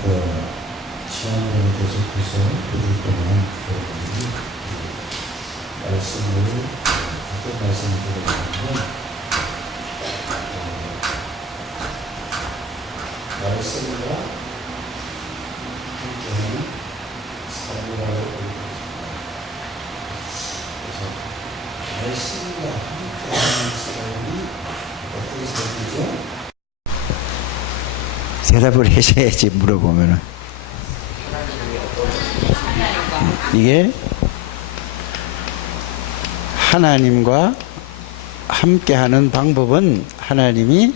지난번에 계속해서 9주 동안 여러분들이 말씀을 어떤 말씀을 들었냐면 말씀과 함께하는 삶이라고 얘기합니다. 그래서 말씀과 함께하는 삶이 어떻게 삶이죠? 대답을 하셔야지. 물어보면은 이게 하나님과 함께하는 방법은 하나님이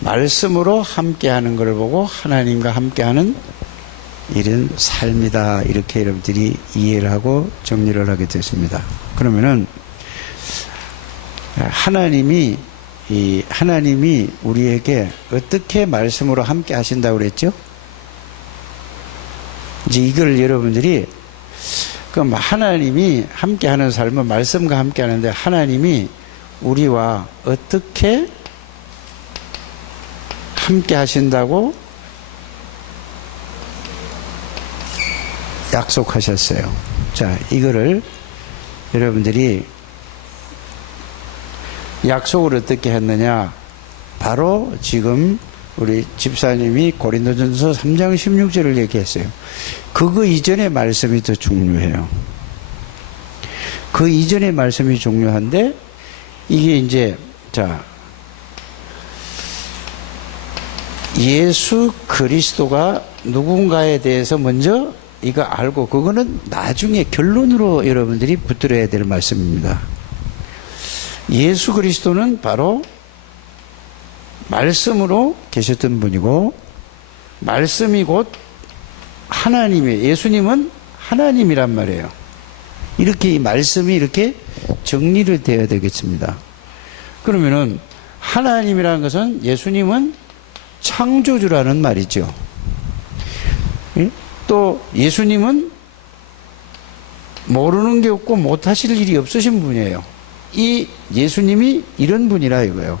말씀으로 함께하는 걸 보고 하나님과 함께하는 이런 삶이다, 이렇게 여러분들이 이해를 하고 정리를 하게 됐습니다. 그러면은 하나님이 우리에게 어떻게 말씀으로 함께 하신다고 그랬죠? 이제 이걸 여러분들이, 그럼 하나님이 함께 하는 삶은 말씀과 함께 하는데 하나님이 우리와 어떻게 함께 하신다고 약속하셨어요. 자, 이거를 여러분들이 약속을 어떻게 했느냐? 바로 지금 우리 집사님이 고린도전서 3장 16절을 얘기했어요. 그거 이전의 말씀이 더 중요해요. 그 이전의 말씀이 중요한데 이게 이제 예수 그리스도가 누군가에 대해서 먼저 이거 알고, 그거는 나중에 결론으로 여러분들이 붙들어야 될 말씀입니다. 예수 그리스도는 바로 말씀으로 계셨던 분이고, 말씀이 곧 하나님이에요. 예수님은 하나님이란 말이에요. 이렇게 이 말씀이 이렇게 정리를 되어야 되겠습니다. 그러면은 하나님이라는 것은, 예수님은 창조주라는 말이죠. 또 예수님은 모르는 게 없고 못하실 일이 없으신 분이에요. 이 예수님이 이런 분이라 이거예요.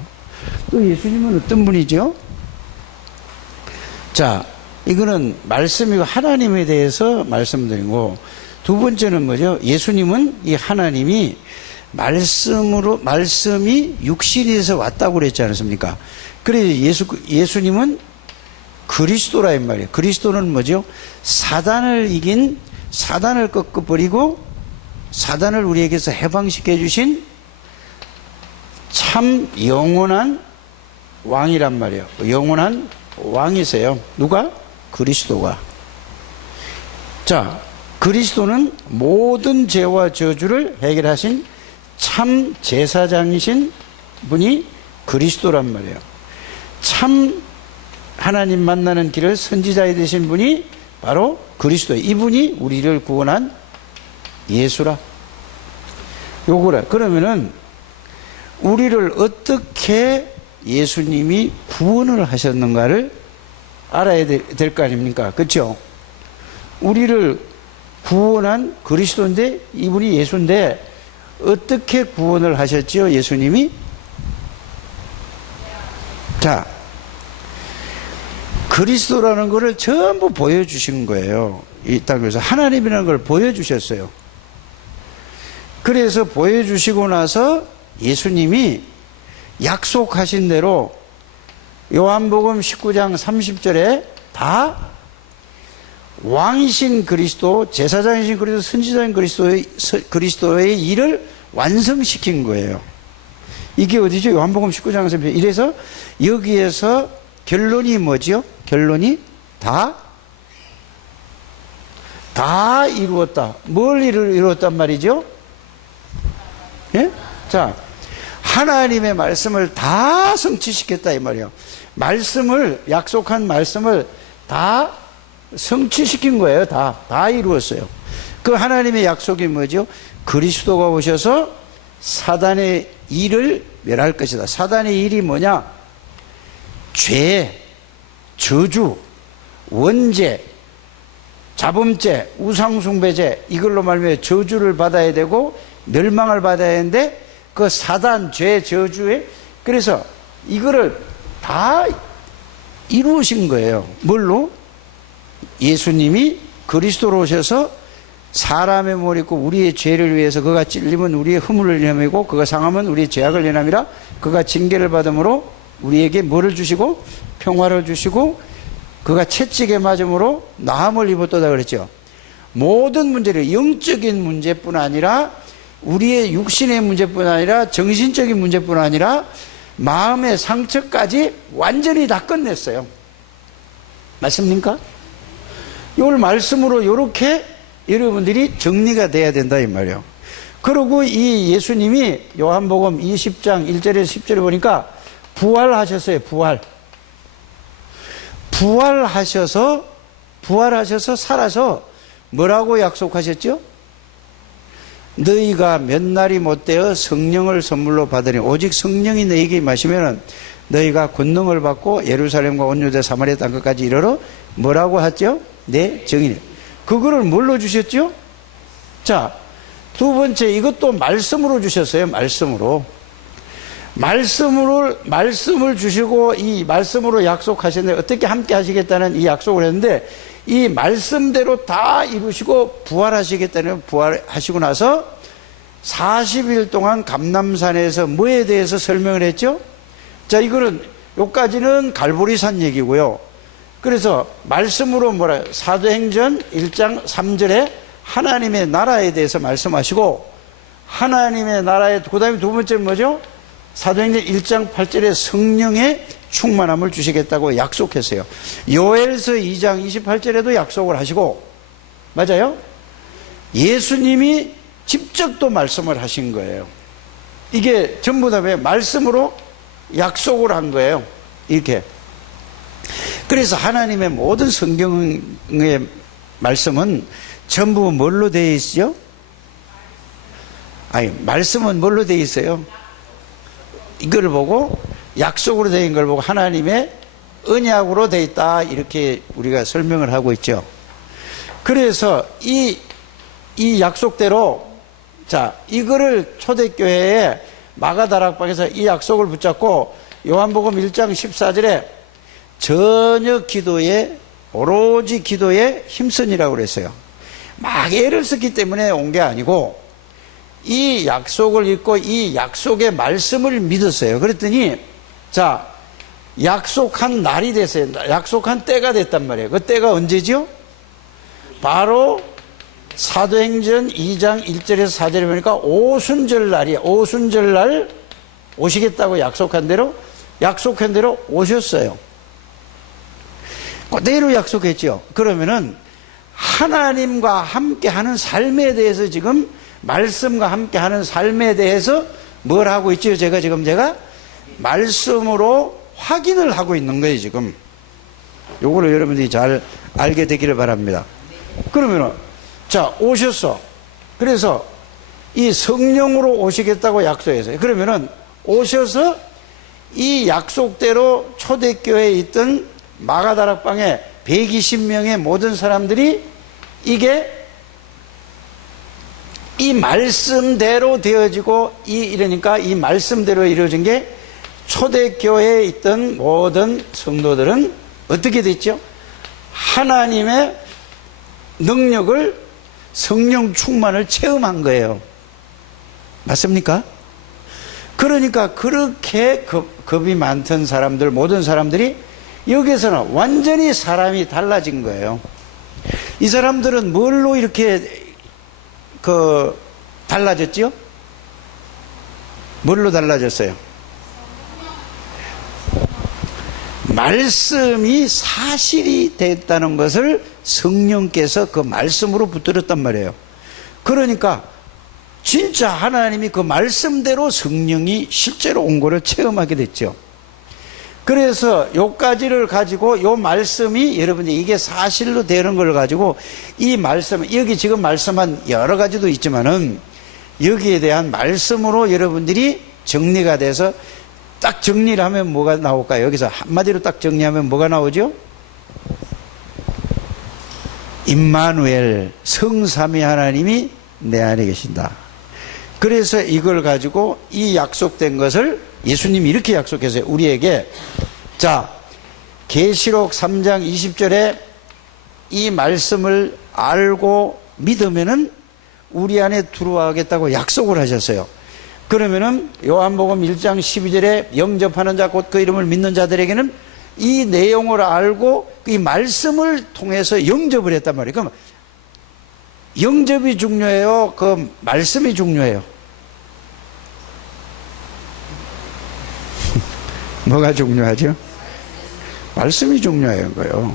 또 예수님은 어떤 분이죠? 자, 이거는 말씀이고 하나님에 대해서 말씀드리고, 두 번째는 뭐죠? 예수님은, 이 하나님이 말씀이 육신에서 왔다고 그랬지 않습니까? 그래서 예수님은 그리스도라 이 말이에요. 그리스도는 뭐죠? 사단을 이긴, 사단을 꺾어버리고 사단을 우리에게서 해방시켜 주신 참 영원한 왕이란 말이에요. 영원한 왕이세요. 누가? 그리스도가. 자, 그리스도는 모든 죄와 저주를 해결하신 참 제사장이신 분이 그리스도란 말이에요. 참 하나님 만나는 길을 선지자에 되신 분이 바로 그리스도예요. 이분이 우리를 구원한 예수라. 요거라. 그러면은 우리를 어떻게 예수님이 구원을 하셨는가를 알아야 될 거 아닙니까? 그렇죠? 우리를 구원한 그리스도인데, 이분이 예수인데 어떻게 구원을 하셨죠? 예수님이? 자, 그리스도라는 것을 전부 보여주신 거예요. 이 땅에서 하나님이라는 걸 보여주셨어요. 그래서 보여주시고 나서 예수님이 약속하신 대로 요한복음 19장 30절에 다 왕이신 그리스도, 제사장이신 그리스도, 선지자인 그리스도의 일을 완성시킨 거예요. 이게 어디죠? 요한복음 19장 30절. 이래서 여기에서 결론이 뭐죠? 결론이 다 이루었다. 뭘 이루었단 말이죠? 예? 자, 하나님의 말씀을 다 성취시켰다 이 말이에요. 말씀을, 약속한 말씀을 다 성취시킨 거예요. 다 이루었어요. 그 하나님의 약속이 뭐죠? 그리스도가 오셔서 사단의 일을 멸할 것이다. 사단의 일이 뭐냐? 죄, 저주, 원죄, 자범죄, 우상숭배죄, 이걸로 말미암아 저주를 받아야 되고 멸망을 받아야 하는데, 그 사단, 죄, 저주에, 그래서 이거를 다 이루으신 거예요. 뭘로? 예수님이 그리스도로 오셔서 사람의 몸을 입고 우리의 죄를 위해서 그가 찔리면 우리의 허물을 인함이고 그가 상하면 우리의 죄악을 인함이라 그가 징계를 받음으로 우리에게 뭐를 주시고 평화를 주시고 그가 채찍에 맞음으로 나음을 입었도다 그랬죠. 모든 문제를 영적인 문제뿐 아니라 우리의 육신의 문제뿐 아니라 정신적인 문제뿐 아니라 마음의 상처까지 완전히 다 끝냈어요. 맞습니까? 이걸 말씀으로 이렇게 여러분들이 정리가 돼야 된다 이 말이에요. 그리고 이 예수님이 요한복음 20장 1절에서 10절에 보니까 부활하셨어요. 부활하셔서 살아서 뭐라고 약속하셨죠? 너희가 몇 날이 못되어 성령을 선물로 받으니 오직 성령이 너희에게 임하시면 너희가 권능을 받고 예루살렘과 온 유대 사마리아 땅끝까지 이르러 뭐라고 하죠? 내 증인이. 그거를 뭘로 주셨죠? 자, 두 번째 이것도 말씀으로 주셨어요. 말씀을 주시고 이 말씀으로 약속하셨는데 어떻게 함께 하시겠다는 이 약속을 했는데 이 말씀대로 다 이루시고 부활하시겠다는 부활하시고 나서 40일 동안 감람산에서 뭐에 대해서 설명을 했죠? 자, 이거는 요까지는 갈보리산 얘기고요. 그래서 말씀으로 사도행전 1장 3절에 하나님의 나라에 대해서 말씀하시고 하나님의 나라의 그 다음에 두 번째는 뭐죠? 사도행전 1장 8절에 성령의 충만함을 주시겠다고 약속했어요. 요엘서 2장 28절에도 약속을 하시고 맞아요? 예수님이 직접 또 말씀을 하신 거예요. 이게 전부 다 왜 말씀으로 약속을 한 거예요. 이렇게. 그래서 하나님의 모든 성경의 말씀은 전부 뭘로 되어 있죠? 아니, 말씀은 뭘로 되어 있어요? 이걸 보고 약속으로 되어 있는 걸 보고 하나님의 언약으로 되어 있다 이렇게 우리가 설명을 하고 있죠. 그래서 이 약속대로 자 이거를 초대교회에 마가다락방에서 이 약속을 붙잡고 요한복음 1장 14절에 전혀 기도에 오로지 기도에 힘쓰니라고 그랬어요. 막 애를 썼기 때문에 온 게 아니고 이 약속을 읽고 이 약속의 말씀을 믿었어요. 그랬더니 자 약속한 날이 됐어요. 약속한 때가 됐단 말이에요. 그 때가 언제죠? 바로 사도행전 2장 1절에서 4절에 보니까 오순절 날이에요. 오순절 날 오시겠다고 약속한 대로 오셨어요. 그대로 약속했죠. 그러면은 하나님과 함께하는 삶에 대해서 지금 말씀과 함께하는 삶에 대해서 뭘 하고 있죠? 제가 말씀으로 확인을 하고 있는 거예요. 지금 요거를 여러분들이 잘 알게 되기를 바랍니다. 그러면은 자 오셨어. 그래서 이 성령으로 오시겠다고 약속했어요. 그러면은 오셔서 이 약속대로 초대교회에 있던 마가다락방에 120명의 모든 사람들이 이게 이 말씀대로 되어지고 이러니까 이 말씀대로 이루어진 게 초대교회에 있던 모든 성도들은 어떻게 됐죠? 하나님의 능력을 성령 충만을 체험한 거예요. 맞습니까? 그러니까 그렇게 겁이 많던 사람들 모든 사람들이 여기서는 완전히 사람이 달라진 거예요. 이 사람들은 뭘로 이렇게 달라졌지요? 뭘로 달라졌어요? 말씀이 사실이 됐다는 것을 성령께서 그 말씀으로 붙들었단 말이에요. 그러니까 진짜 하나님이 그 말씀대로 성령이 실제로 온 거를 체험하게 됐죠. 그래서 요까지를 가지고 요 말씀이 여러분이 이게 사실로 되는 걸 가지고 이 말씀 여기 지금 말씀한 여러 가지도 있지만은 여기에 대한 말씀으로 여러분들이 정리가 돼서 딱 정리를 하면 뭐가 나올까요? 여기서 한마디로 딱 정리하면 뭐가 나오죠? 임마누엘 성삼위 하나님이 내 안에 계신다. 그래서 이걸 가지고 이 약속된 것을 예수님이 이렇게 약속했어요. 우리에게 자 계시록 3장 20절에 이 말씀을 알고 믿으면은 우리 안에 들어가겠다고 약속을 하셨어요. 그러면은 요한복음 1장 12절에 영접하는 자 곧 그 이름을 믿는 자들에게는 이 내용을 알고 이 말씀을 통해서 영접을 했단 말이에요. 그럼 영접이 중요해요? 그 말씀이 중요해요? 뭐가 중요하죠? 말씀이 중요한 거예요.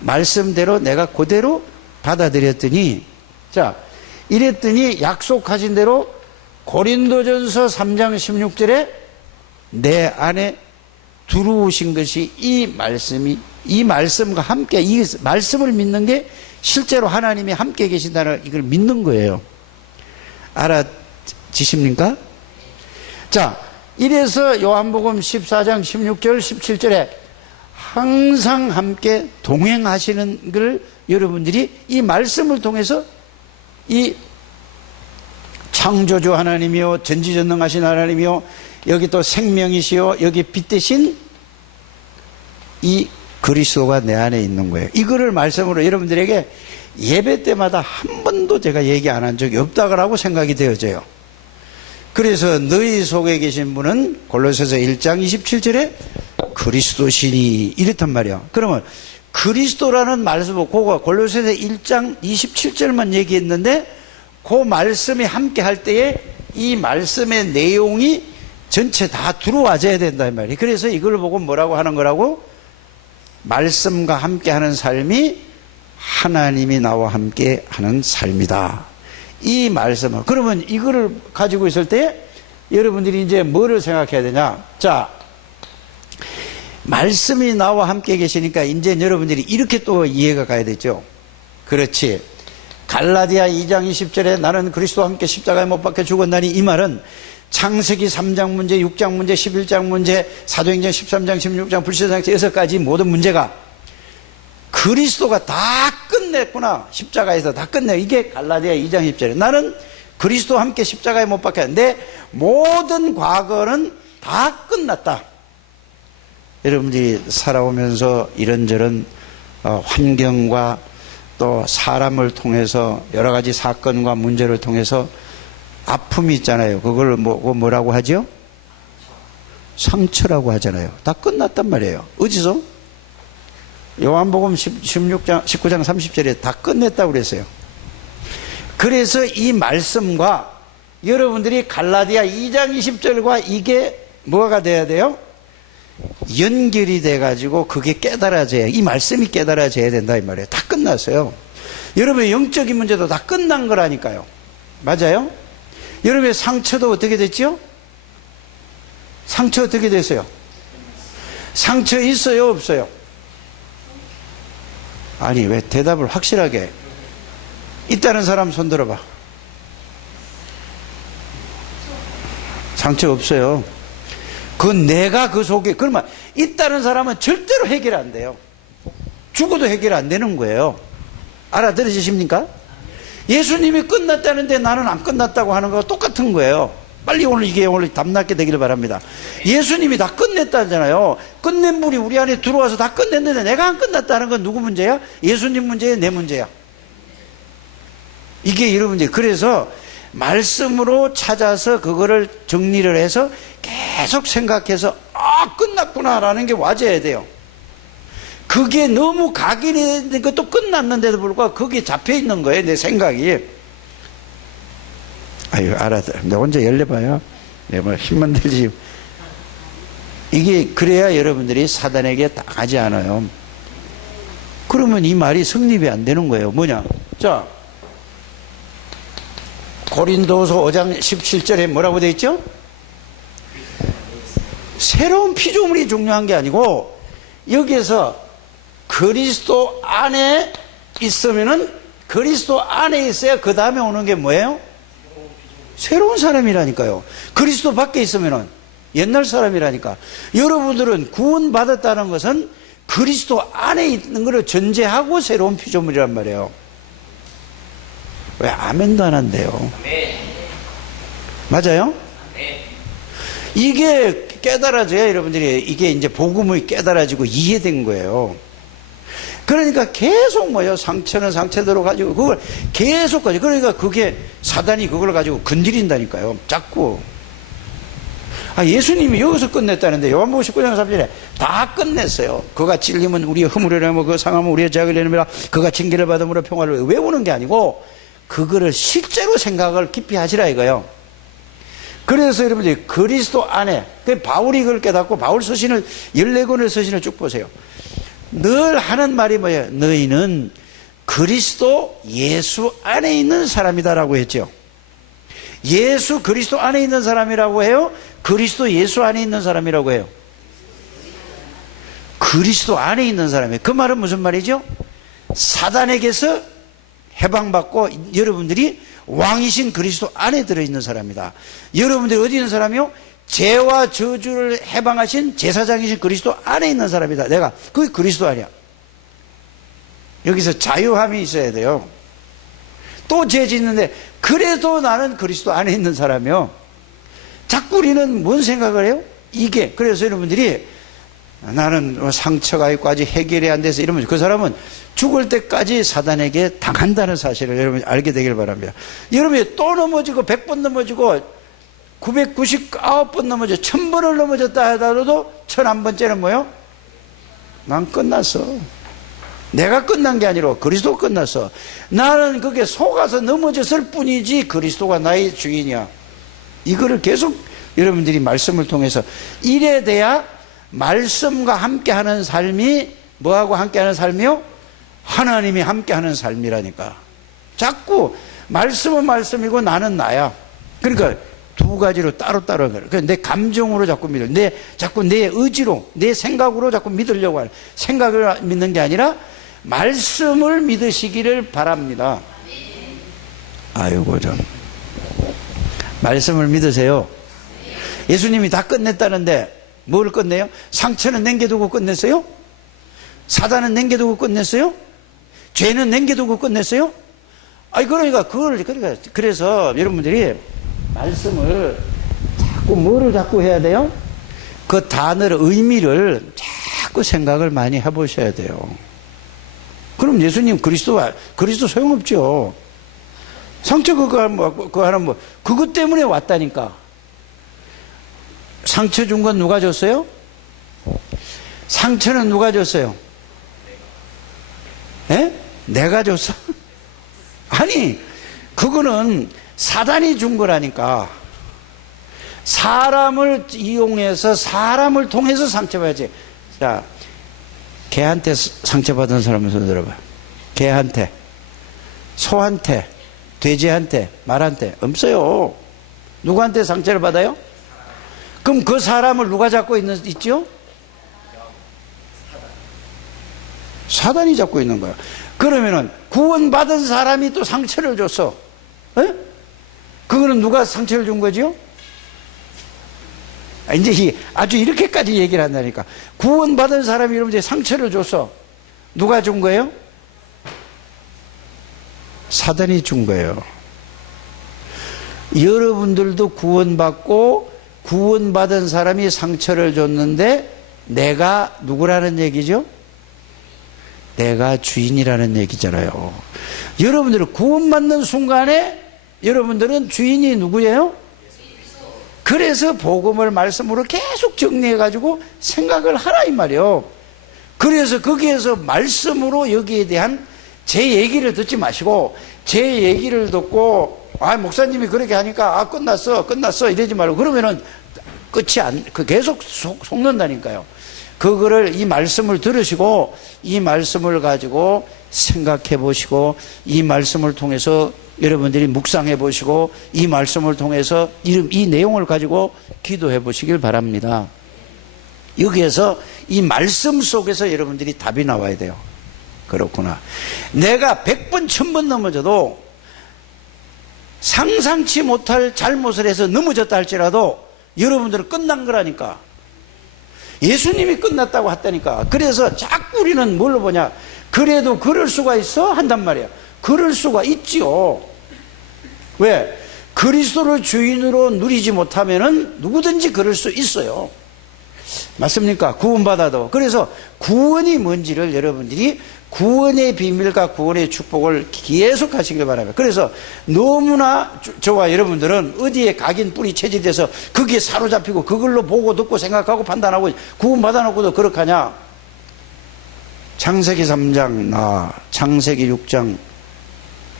말씀대로 내가 그대로 받아들였더니, 자, 이랬더니 약속하신 대로 고린도전서 3장 16절에 내 안에 들어오신 것이 이 말씀과 함께, 이 말씀을 믿는 게 실제로 하나님이 함께 계신다는 이걸 믿는 거예요. 알아지십니까? 자, 이래서 요한복음 14장 16절 17절에 항상 함께 동행하시는 걸 여러분들이 이 말씀을 통해서 이 창조주 하나님이요 전지전능하신 하나님이요 여기 또 생명이시요 여기 빛 대신 이 그리스도가 내 안에 있는 거예요. 이거를 말씀으로 여러분들에게 예배 때마다 한 번도 제가 얘기 안 한 적이 없다고 생각이 되어져요. 그래서 너희 속에 계신 분은 골로새서 1장 27절에 그리스도시니 이렇단 말이야. 그러면 그리스도라는 말씀을 그거 골로새서 1장 27절만 얘기했는데 그 말씀이 함께 할 때에 이 말씀의 내용이 전체 다 들어와줘야 된단 말이에요. 그래서 이걸 보고 뭐라고 하는 거라고? 말씀과 함께 하는 삶이 하나님이 나와 함께 하는 삶이다. 이 말씀을. 그러면 이거를 가지고 있을 때 여러분들이 이제 뭐를 생각해야 되냐? 자, 말씀이 나와 함께 계시니까 이제 여러분들이 이렇게 또 이해가 가야 되죠. 그렇지. 갈라디아 2장 20절에 나는 그리스도와 함께 십자가에 못 박혀 죽었나니 이 말은 창세기 3장 문제, 6장 문제, 11장 문제, 사도행전 13장, 16장, 불신앙 6가지 모든 문제가 그리스도가 다 끝냈구나. 십자가에서 다 끝내. 이게 갈라디아 2장 10절에 나는 그리스도와 함께 십자가에 못 박혔는데 모든 과거는 다 끝났다. 여러분들이 살아오면서 이런저런 환경과 또 사람을 통해서 여러 가지 사건과 문제를 통해서 아픔이 있잖아요. 그걸 뭐라고 하죠? 상처라고 하잖아요. 다 끝났단 말이에요. 어디서? 요한복음 19장 30절에 다 끝냈다고 그랬어요. 그래서 이 말씀과 여러분들이 갈라디아 2장 20절과 이게 뭐가 돼야 돼요? 연결이 돼가지고 그게 깨달아져야, 이 말씀이 깨달아져야 된다 이 말이에요. 다 끝났어요. 여러분의 영적인 문제도 다 끝난 거라니까요. 맞아요? 여러분의 상처도 어떻게 됐죠? 상처 어떻게 됐어요? 상처 있어요 없어요? 아니 왜 대답을 확실하게 있다는 사람 손 들어봐. 상처 없어요. 그건 내가 그 속에, 그러면 있다는 사람은 절대로 해결 안 돼요. 죽어도 해결 안 되는 거예요. 알아들으십니까? 예수님이 끝났다는데 나는 안 끝났다고 하는 거와 똑같은 거예요. 빨리 오늘 답답게 되기를 바랍니다. 예수님이 다 끝냈다잖아요. 끝낸 분이 우리 안에 들어와서 다 끝냈는데 내가 안 끝났다는 건 누구 문제야? 예수님 문제야? 내 문제야? 이게 여러분들, 그래서 말씀으로 찾아서 그거를 정리를 해서 계속 생각해서 끝났구나라는 게 와줘야 돼요. 그게 너무 각인이 되는 것도 끝났는데도 불구하고 거기에 잡혀 있는 거예요, 내 생각이. 아유, 알았어. 내 혼자 열려봐요. 뭐 힘만 들지. 이게 그래야 여러분들이 사단에게 당하지 않아요. 그러면 이 말이 성립이 안 되는 거예요. 뭐냐? 자, 고린도서 5장 17절에 뭐라고 되어 있죠? 새로운 피조물이 중요한 게 아니고 여기에서 그리스도 안에 있으면은 그리스도 안에 있어야 그 다음에 오는 게 뭐예요? 새로운 사람이라니까요. 그리스도 밖에 있으면은 옛날 사람이라니까. 여러분들은 구원받았다는 것은 그리스도 안에 있는 것을 전제하고 새로운 피조물이란 말이에요. 왜 아멘도 안 한대요? 맞아요? 이게 깨달아져야 여러분들이 이게 이제 복음이 깨달아지고 이해된 거예요. 그러니까 계속 뭐요? 상처는 상처대로 가지고 그걸 계속 가지고, 그러니까 그게 사단이 그걸 가지고 건드린다니까요. 자꾸. 예수님이 여기서 끝냈다는데 요한복음 19장 3절에 다 끝냈어요. 그가 찔림은 우리의 허물을 내며 그 상함은 우리의 죄악을 내느라 그가 징계를 받음으로 평화를 외우는 게 아니고 그거를 실제로 생각을 깊이 하시라 이거요. 그래서 여러분들이 그리스도 안에, 바울이 그걸 깨닫고 바울 서신을 14권의 서신을 쭉 보세요. 늘 하는 말이 뭐예요? 너희는 그리스도 예수 안에 있는 사람이다라고 했죠. 예수 그리스도 안에 있는 사람이라고 해요? 그리스도 예수 안에 있는 사람이라고 해요? 그리스도 안에 있는 사람이에요. 그 말은 무슨 말이죠? 사단에게서 해방받고 여러분들이 왕이신 그리스도 안에 들어있는 사람이다. 여러분들이 어디 있는 사람이요? 죄와 저주를 해방하신 제사장이신 그리스도 안에 있는 사람이다. 내가 그게 그리스도 아니야. 여기서 자유함이 있어야 돼요. 또 죄 짓는데 그래도 나는 그리스도 안에 있는 사람이요. 자꾸 우리는 뭔 생각을 해요? 이게 그래서 여러분들이 나는 상처가 있고 아직 해결이 안 돼서 이러면 그 사람은 죽을 때까지 사단에게 당한다는 사실을 여러분이 알게 되길 바랍니다. 여러분이 또 넘어지고 100번 넘어지고 999번 넘어져 1000번을 넘어졌다 하더라도 1001번째는 뭐요? 난 끝났어. 내가 끝난 게 아니라 그리스도 끝났어. 나는 그게 속아서 넘어졌을 뿐이지 그리스도가 나의 주인이야. 이거를 계속 여러분들이 말씀을 통해서 이래 돼야 말씀과 함께하는 삶이 뭐하고 함께하는 삶이요? 하나님이 함께하는 삶이라니까. 자꾸 말씀은 말씀이고 나는 나야. 그러니까 두 가지로 따로따로 내 감정으로 자꾸 믿어. 자꾸 내 의지로 내 생각으로 자꾸 믿으려고 하는, 생각을 믿는 게 아니라 말씀을 믿으시기를 바랍니다. 아이고 좀 말씀을 믿으세요. 예수님이 다 끝냈다는데 뭘 끝내요? 상처는 남겨두고 끝냈어요? 사단은 남겨두고 끝냈어요? 죄는 남겨두고 끝냈어요? 그러니까 그래서 여러분들이 말씀을 자꾸 뭐를 자꾸 해야 돼요? 그 단어의 의미를 자꾸 생각을 많이 해보셔야 돼요. 그럼 예수님 그리스도 소용없죠. 상처 그거 하는 그것 때문에 왔다니까. 상처 준 건 누가 줬어요? 상처는 누가 줬어요? 에? 내가 줬어? 아니, 그거는 사단이 준 거라니까. 사람을 이용해서 사람을 통해서 상처받지. 자, 개한테 상처받은 사람을 손 들어봐. 개한테, 소한테, 돼지한테, 말한테 없어요. 누구한테 상처를 받아요? 그럼 그 사람을 누가 잡고 있죠? 사단이 잡고 있는 거야. 그러면은 구원받은 사람이 또 상처를 줬어. 에? 그거는 누가 상처를 준 거죠? 이제 아주 이렇게까지 얘기를 한다니까. 구원받은 사람이 여러분들 상처를 줬어. 누가 준 거예요? 사단이 준 거예요. 여러분들도 구원받고 구원받은 사람이 상처를 줬는데 내가 누구라는 얘기죠? 내가 주인이라는 얘기잖아요. 여러분들은 구원받는 순간에 여러분들은 주인이 누구예요? 그래서 복음을 말씀으로 계속 정리해가지고 생각을 하라 이 말이에요. 그래서 거기에서 말씀으로 여기에 대한 제 얘기를 듣지 마시고 제 얘기를 듣고 목사님이 그렇게 하니까 끝났어 이러지 말고 그러면은 계속 속는다니까요. 그거를 이 말씀을 들으시고 이 말씀을 가지고 생각해 보시고 이 말씀을 통해서 여러분들이 묵상해 보시고 이 말씀을 통해서 이 내용을 가지고 기도해 보시길 바랍니다. 여기에서 이 말씀 속에서 여러분들이 답이 나와야 돼요. 그렇구나. 내가 100번 1000번 넘어져도 상상치 못할 잘못을 해서 넘어졌다 할지라도 여러분들은 끝난 거라니까. 예수님이 끝났다고 했다니까. 그래서 자꾸 우리는 뭘로 보냐? 그래도 그럴 수가 있어? 한단 말이야. 그럴 수가 있지요. 왜? 그리스도를 주인으로 누리지 못하면은 누구든지 그럴 수 있어요. 맞습니까? 구원받아도. 그래서 구원이 뭔지를 여러분들이 구원의 비밀과 구원의 축복을 계속 하시길 바랍니다. 그래서 너무나 저와 여러분들은 어디에 각인 뿌리 체질돼서 거기에 사로잡히고 그걸로 보고 듣고 생각하고 판단하고 구원받아놓고도 그렇게 하냐? 창세기 3장 나, 창세기 6장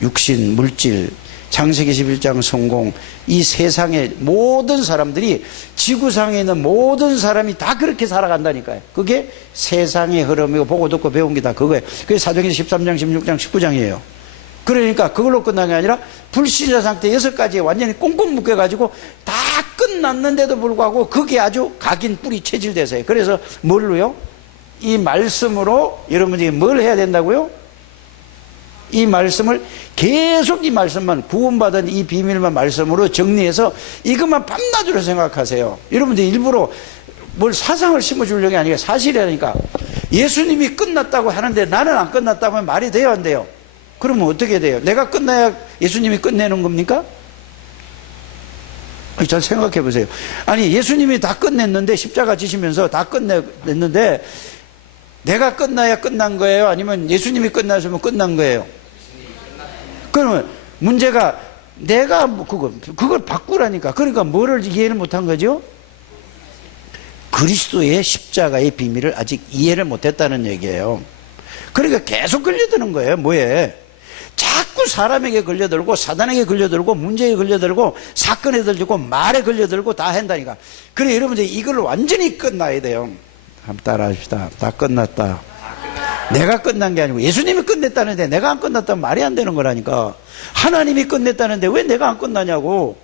육신, 물질, 창세기 11장 성공, 이 세상의 모든 사람들이, 지구상에 있는 모든 사람이 다 그렇게 살아간다니까요. 그게 세상의 흐름이고 보고 듣고 배운 게 다 그거예요. 그게 사도행전 13장, 16장, 19장이에요. 그러니까 그걸로 끝난 게 아니라 불신자 상태 6가지에 완전히 꽁꽁 묶여가지고 다 끝났는데도 불구하고 그게 아주 각인 뿌리 체질돼서요. 그래서 뭘로요? 이 말씀으로 여러분들이 뭘 해야 된다고요? 이 말씀을 계속, 이 말씀만, 구원받은 이 비밀만 말씀으로 정리해서 이것만 밤낮으로 생각하세요. 여러분들 일부러 뭘 사상을 심어주려는 게 아니라 사실이라니까. 예수님이 끝났다고 하는데 나는 안 끝났다면 말이 돼요, 안 돼요? 그러면 어떻게 돼요? 내가 끝나야 예수님이 끝내는 겁니까? 잘 생각해 보세요. 아니, 예수님이 다 끝냈는데, 십자가 지시면서 다 끝냈는데 내가 끝나야 끝난 거예요? 아니면 예수님이 끝나시면 끝난 거예요? 그러면 문제가 내가 그걸 바꾸라니까. 그러니까 뭐를 이해를 못한 거죠? 그리스도의 십자가의 비밀을 아직 이해를 못했다는 얘기예요. 그러니까 계속 걸려드는 거예요. 뭐에? 자꾸 사람에게 걸려들고 사단에게 걸려들고 문제에 걸려들고 사건에 걸려들고 말에 걸려들고 다 한다니까. 그래 여러분들 이걸 완전히 끝나야 돼요. 한번 따라 합시다. 다 끝났다. 내가 끝난 게 아니고 예수님이 끝냈다는데 내가 안 끝났다면 말이 안 되는 거라니까. 하나님이 끝냈다는데 왜 내가 안 끝나냐고.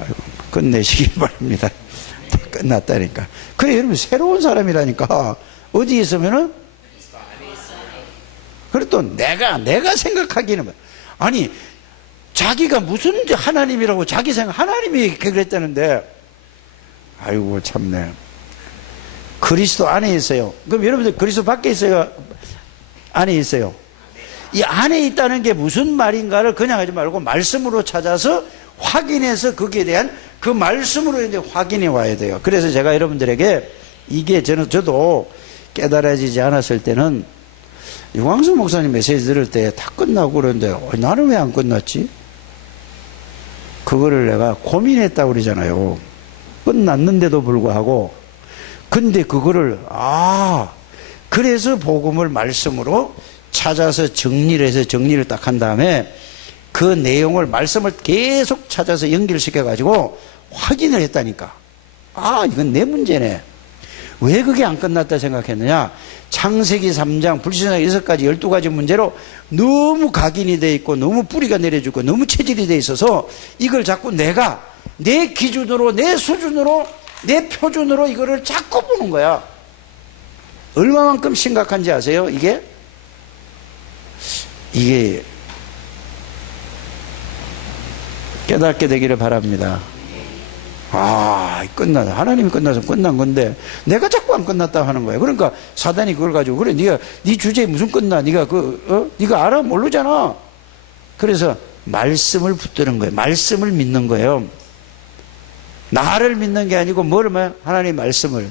아이고, 끝내시기 바랍니다. 다 끝났다니까. 그래 여러분 새로운 사람이라니까. 어디 있으면은 그래 또 내가 생각하기는 아니 자기가 무슨 하나님이라고 자기 생각 하나님이 그랬다는데 아이고 참네. 그리스도 안에 있어요. 그럼 여러분들 그리스도 밖에 있어요? 안에 있어요? 이 안에 있다는 게 무슨 말인가를 그냥 하지 말고 말씀으로 찾아서 확인해서 거기에 대한 그 말씀으로 이제 확인해 와야 돼요. 그래서 제가 여러분들에게 이게 저도 깨달아지지 않았을 때는 유광수 목사님 메시지 들을 때 다 끝나고 그러는데 나는 왜 안 끝났지? 그거를 내가 고민했다고 그러잖아요. 끝났는데도 불구하고. 근데 그거를 그래서 복음을 말씀으로 찾아서 정리를 해서 정리를 딱 한 다음에 그 내용을 말씀을 계속 찾아서 연결시켜 가지고 확인을 했다니까. 이건 내 문제네. 왜 그게 안 끝났다 생각했느냐? 창세기 3장 불신앙 6가지 12가지 문제로 너무 각인이 돼 있고 너무 뿌리가 내려지고 너무 체질이 돼 있어서 이걸 자꾸 내가 내 기준으로 내 수준으로 내 표준으로 이거를 자꾸 보는 거야. 얼마만큼 심각한지 아세요? 이게 깨닫게 되기를 바랍니다. 끝나다. 하나님이 끝나서 끝난 건데 내가 자꾸 안 끝났다 하는 거야. 그러니까 사단이 그걸 가지고 그래 네가 네 주제에 무슨 끝나? 네가 네가 알아 모르잖아. 그래서 말씀을 붙드는 거예요. 말씀을 믿는 거예요. 나를 믿는 게 아니고 하나님 말씀을.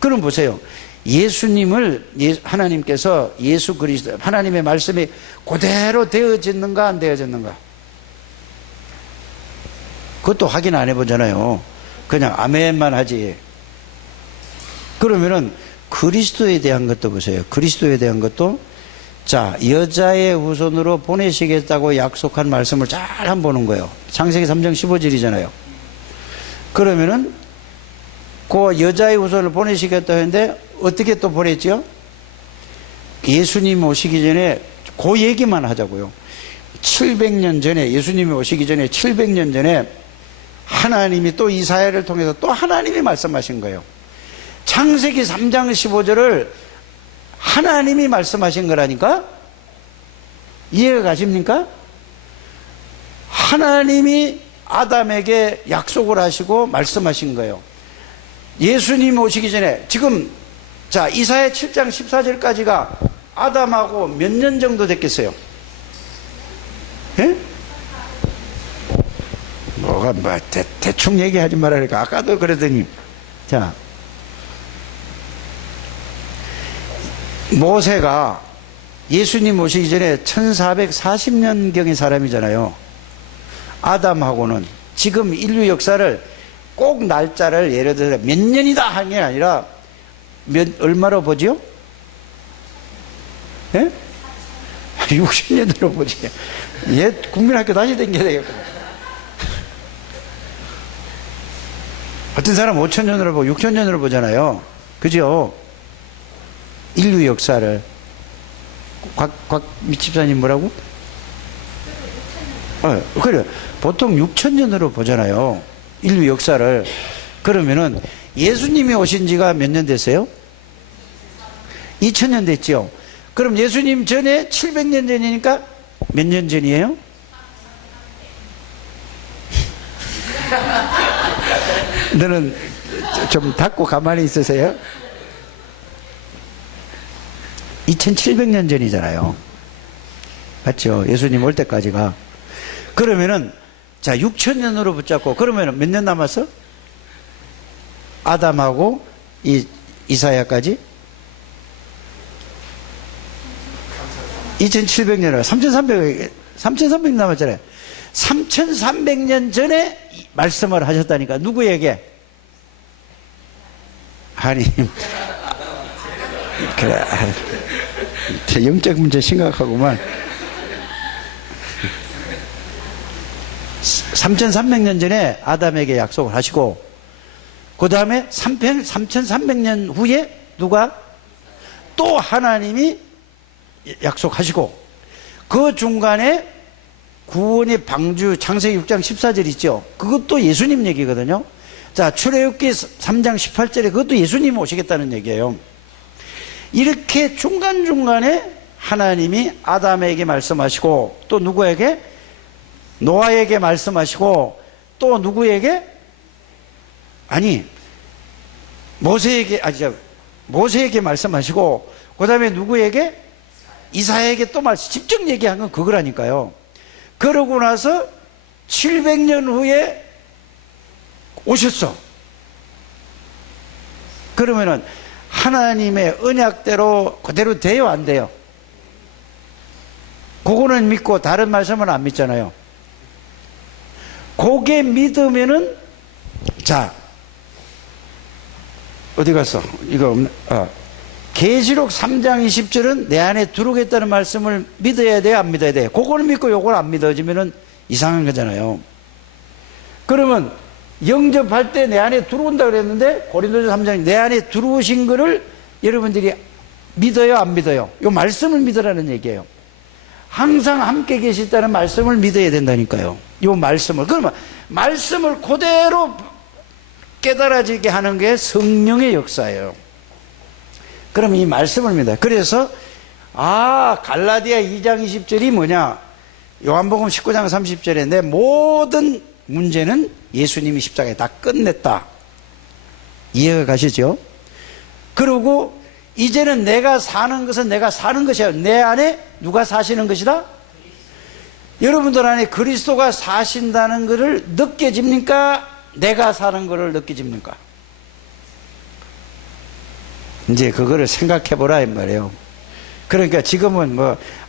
그럼 보세요. 예수님을 하나님께서 예수 그리스도 하나님의 말씀이 그대로 되어졌는가 안 되어졌는가? 그것도 확인 안 해보잖아요. 그냥 아멘만 하지. 그러면은 그리스도에 대한 것도 보세요. 그리스도에 대한 것도 여자의 후손으로 보내시겠다고 약속한 말씀을 잘 한번 보는 거예요. 창세기 3장 15절이잖아요. 그러면은 그 여자의 후손을 보내시겠다 했는데 어떻게 또 보냈죠? 예수님 오시기 전에 그 얘기만 하자고요. 700년 전에 예수님이 오시기 전에 700년 전에 하나님이 또 이사야를 통해서 또 하나님이 말씀하신 거예요. 창세기 3장 15절을 하나님이 말씀하신 거라니까? 이해가 가십니까? 하나님이 아담에게 약속을 하시고 말씀하신 거예요. 예수님 오시기 전에 지금 이사야 7장 14절까지가 아담하고 몇 년 정도 됐겠어요? 예? 뭐가 뭐 대충 얘기하지 말라니까. 아까도 그러더니. 자, 모세가 예수님 오시기 전에 1440년경의 사람이잖아요. 아담하고는 지금 인류 역사를 꼭 날짜를 예를 들어 몇 년이다 하는 게 아니라 얼마로 보죠? 예? 60년으로 보지. 예, 국민학교 다시 다녀야 되겠고. 어떤 사람 5천년으로 보고 6천년으로 보잖아요. 그죠? 인류 역사를. 미집사님 뭐라고? 그래. 보통 6천년으로 보잖아요. 인류 역사를. 그러면은 예수님이 오신 지가 몇 년 됐어요? 2000년 됐죠. 그럼 예수님 전에 700년 전이니까 몇 년 전이에요? 너는 좀 닫고 가만히 있으세요. 2700년 전이잖아요. 맞죠? 예수님 올 때까지가. 그러면은, 자, 6000년으로 붙잡고, 그러면은 몇 년 남았어? 아담하고 이사야까지? 2700년이라 3300년 남았잖아요. 3300년 전에 말씀을 하셨다니까. 누구에게? 하나님. 그래. 영적 문제 심각하구만. 3300년 전에 아담에게 약속을 하시고, 그 다음에 3300년 후에 누가? 또 하나님이 약속하시고, 그 중간에 구원의 방주 창세기 6장 14절 있죠. 그것도 예수님 얘기거든요. 자, 출애굽기 3장 18절에 그것도 예수님 오시겠다는 얘기예요. 이렇게 중간중간에 하나님이 아담에게 말씀하시고, 또 누구에게? 노아에게 말씀하시고, 또 누구에게? 아니, 모세에게 말씀하시고, 그 다음에 누구에게? 이사야에게 또 직접 얘기한 건 그거라니까요. 그러고 나서 700년 후에 오셨어. 그러면은 하나님의 언약대로 그대로 돼요, 안 돼요? 그거는 믿고 다른 말씀은 안 믿잖아요. 그게 믿으면은, 자, 어디 갔어? 이거 없네. 계시록 3장 20절은 내 안에 들어오겠다는 말씀을 믿어야 돼요, 안 믿어야 돼요? 그거는 믿고 요걸 안 믿어지면은 이상한 거잖아요. 그러면 영접할 때 내 안에 들어온다 그랬는데, 고린도서 3장 내 안에 들어오신 거를 여러분들이 믿어요, 안 믿어요? 요 말씀을 믿으라는 얘기예요. 항상 함께 계시다는 말씀을 믿어야 된다니까요. 요 말씀을. 그러면 말씀을 그대로 깨달아지게 하는 게 성령의 역사예요. 그럼 이 말씀을 믿어요. 그래서 갈라디아 2장 20절이 뭐냐? 요한복음 19장 30절에 내 모든 문제는 예수님이 십자가에 다 끝냈다. 이해가 가시죠? 그리고 이제는 내가 사는 것은 내가 사는 것이야. 내 안에 누가 사시는 것이다? 여러분들 안에 그리스도가 사신다는 것을 느껴집니까? 내가 사는 것을 느껴집니까? 이제 그거를 생각해 보라 이 말이에요. 그러니까 지금은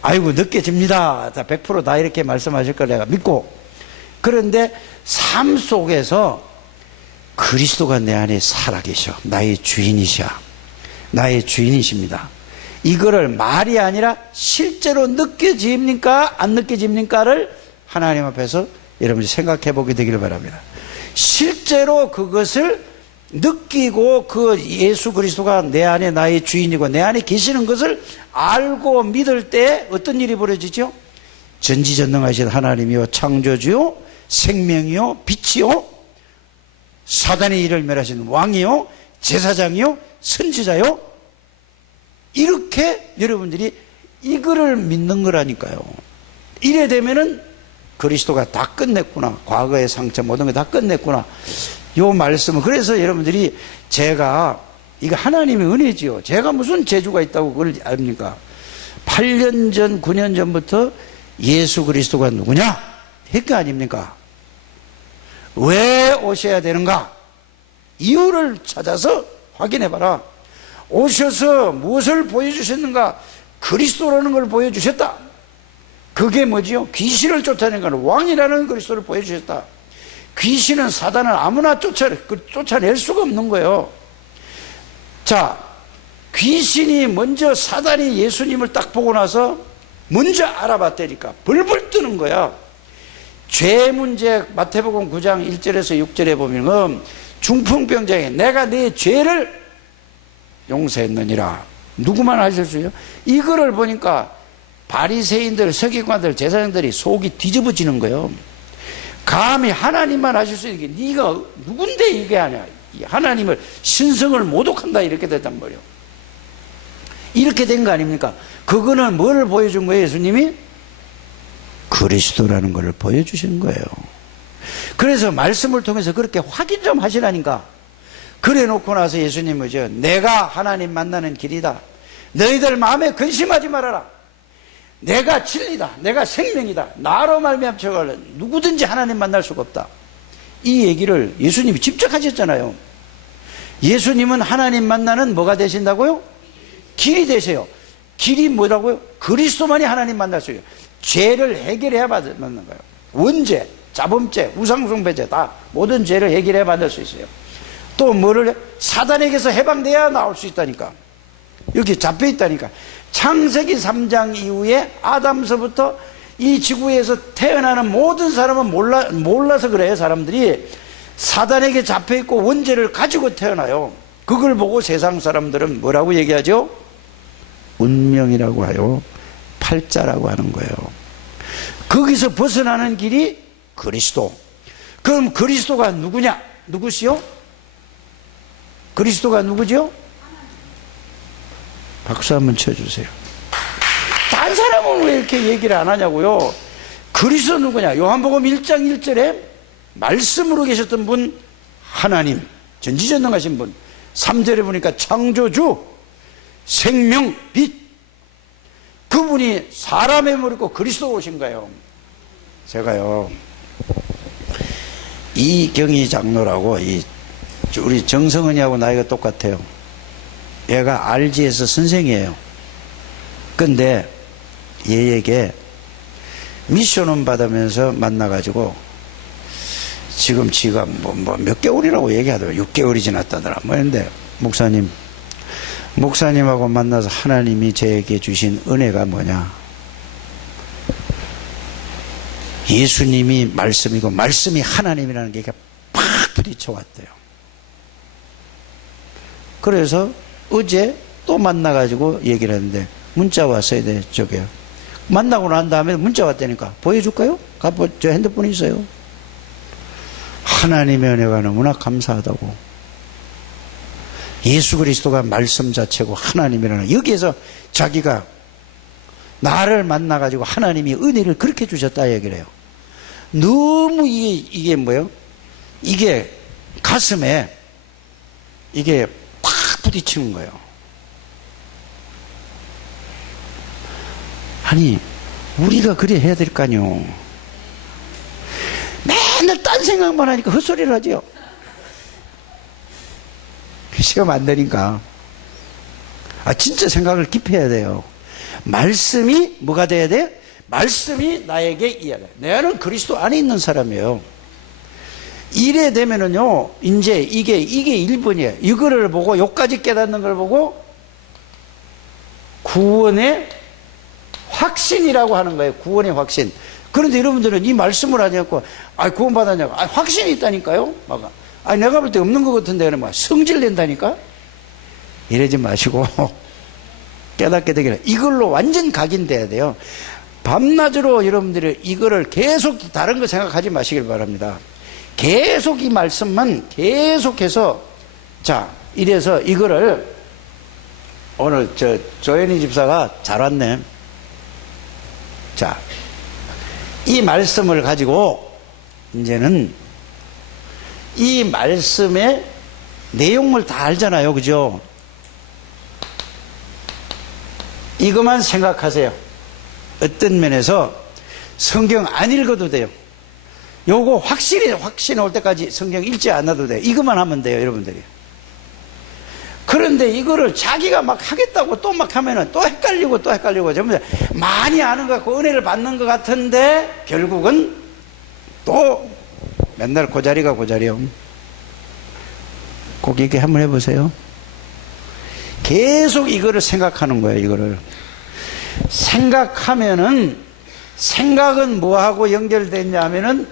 아이고 느껴집니다. 100% 다 이렇게 말씀하실 걸 내가 믿고. 그런데 삶 속에서 그리스도가 내 안에 살아계셔. 나의 주인이셔. 나의 주인이십니다. 이거를 말이 아니라 실제로 느껴집니까? 안 느껴집니까?를 하나님 앞에서 여러분이 생각해 보게 되기를 바랍니다. 실제로 그것을 느끼고 그 예수 그리스도가 내 안에 나의 주인이고 내 안에 계시는 것을 알고 믿을 때 어떤 일이 벌어지죠? 전지전능하신 하나님이요 창조주요 생명이요 빛이요 사단의 일을 멸하신 왕이요 제사장이요 선지자요, 이렇게 여러분들이 이거를 믿는 거라니까요. 이래 되면은 그리스도가 다 끝냈구나. 과거의 상처 모든 거 다 끝냈구나. 요 말씀은, 그래서 여러분들이 제가, 이거 하나님의 은혜지요. 제가 무슨 재주가 있다고 그걸 압니까? 8년 전, 9년 전부터 예수 그리스도가 누구냐? 했거 아닙니까? 왜 오셔야 되는가? 이유를 찾아서 확인해봐라. 오셔서 무엇을 보여주셨는가? 그리스도라는 걸 보여주셨다. 그게 뭐지요? 귀신을 쫓아내는 건 왕이라는 그리스도를 보여주셨다. 귀신은 사단을 아무나 쫓아낼 수가 없는 거예요. 자, 귀신이 먼저 사단이 예수님을 딱 보고 나서 먼저 알아봤다니까 벌벌 뜨는 거야. 죄 문제 마태복음 9장 1절에서 6절에 보면 중풍병자에게 내가 네 죄를 용서했느니라. 누구만 하실 수 있어요? 이거를 보니까 바리새인들, 서기관들, 제사장들이 속이 뒤집어지는 거예요. 감히 하나님만 하실 수 있게 네가 누군데 이게 아니야. 하나님을 신성을 모독한다 이렇게 됐단 말이에요. 이렇게 된 거 아닙니까? 그거는 뭘 보여준 거예요? 예수님이 그리스도라는 걸 보여주신 거예요. 그래서 말씀을 통해서 그렇게 확인 좀 하시라니까. 그래 놓고 나서 예수님은 내가 하나님 만나는 길이다. 너희들 마음에 근심하지 말아라. 내가 진리다. 내가 생명이다. 나로 말미암아 누구든지 하나님 만날 수가 없다. 이 얘기를 예수님이 직접 하셨잖아요. 예수님은 하나님 만나는 뭐가 되신다고요? 길이 되세요. 길이 뭐라고요? 그리스도만이 하나님 만날 수 있어요. 죄를 해결해야 받는 거예요. 원죄, 자범죄, 우상숭배죄 다 모든 죄를 해결해야 받을 수 있어요. 또 뭐를 사단에게서 해방돼야 나올 수 있다니까. 여기 잡혀 있다니까. 창세기 3장 이후에 아담서부터 이 지구에서 태어나는 모든 사람은 몰라서 그래요. 사람들이 사단에게 잡혀 있고 원죄를 가지고 태어나요. 그걸 보고 세상 사람들은 뭐라고 얘기하죠? 운명이라고 하요. 팔자라고 하는 거예요. 거기서 벗어나는 길이 그리스도. 그럼 그리스도가 누구냐? 누구시요? 그리스도가 누구죠? 박수 한번 쳐주세요. 딴 사람은 왜 이렇게 얘기를 안 하냐고요? 그리스도 누구냐? 요한복음 1장 1절에 말씀으로 계셨던 분 하나님, 전지전능하신 분. 3절에 보니까 창조주, 생명, 빛. 그분이 사람의 머리고 그리스도 오신 거예요. 제가요, 이경희 장로라고 우리 정성은이하고 나이가 똑같아요. 얘가 RG에서 선생이에요. 근데 얘에게 미션을 받으면서 만나가지고 지금 지가 몇 개월이라고 얘기하더라고요. 6개월이 지났다더라. 근데 목사님하고 만나서 하나님이 저에게 주신 은혜가 뭐냐? 예수님이 말씀이고 말씀이 하나님이라는 게 팍 부딪혀 왔대요. 그래서 어제 또 만나가지고 얘기를 했는데 문자 왔어야 돼. 저게요. 만나고 난 다음에 문자 왔다니까. 보여줄까요? 저 핸드폰이 있어요. 하나님의 은혜가 너무나 감사하다고. 예수 그리스도가 말씀 자체고 하나님이라는, 여기에서 자기가 나를 만나가지고 하나님이 은혜를 그렇게 주셨다 얘기를 해요. 너무 이게 뭐예요? 이게 가슴에 이게 팍 부딪히는 거예요. 아니, 우리가 그래 해야 될 거 아니요. 맨날 딴 생각만 하니까 헛소리를 하죠. 시험 안 되니까. 진짜 생각을 깊이 해야 돼요. 말씀이 뭐가 돼야 돼? 말씀이 나에게 이해가 돼. 나는 그리스도 안에 있는 사람이에요. 이래 되면은요, 이제 이게 1번이에요. 이거를 보고, 요까지 깨닫는 걸 보고, 구원의 확신이라고 하는 거예요. 구원의 확신. 그런데 여러분들은 이 말씀을 하냐고, 구원 받았냐고, 확신이 있다니까요? 내가 볼 때 없는 것 같은데, 그러면 성질 낸다니까? 이러지 마시고, 깨닫게 되기를. 이걸로 완전 각인돼야 돼요. 밤낮으로 여러분들이 이거를 계속 다른 거 생각하지 마시길 바랍니다. 계속 이 말씀만 계속해서, 이래서 이거를 오늘 조현희 집사가 잘 왔네. 이 말씀을 가지고 이제는 이 말씀의 내용을 다 알잖아요. 그죠? 이것만 생각하세요. 어떤 면에서 성경 안 읽어도 돼요. 요거 확신이 올 때까지 성경 읽지 않아도 돼요. 이것만 하면 돼요, 여러분들이. 그런데 이거를 자기가 막 하겠다고 또 막 하면은 또 헷갈리고 전부 다 많이 아는 것 같고 은혜를 받는 것 같은데 결국은 또 맨날 고자리가 고자리요. 꼭 얘기 한번 해보세요. 계속 이거를 생각하는 거예요, 이거를. 생각하면은, 생각은 뭐하고 연결됐냐면은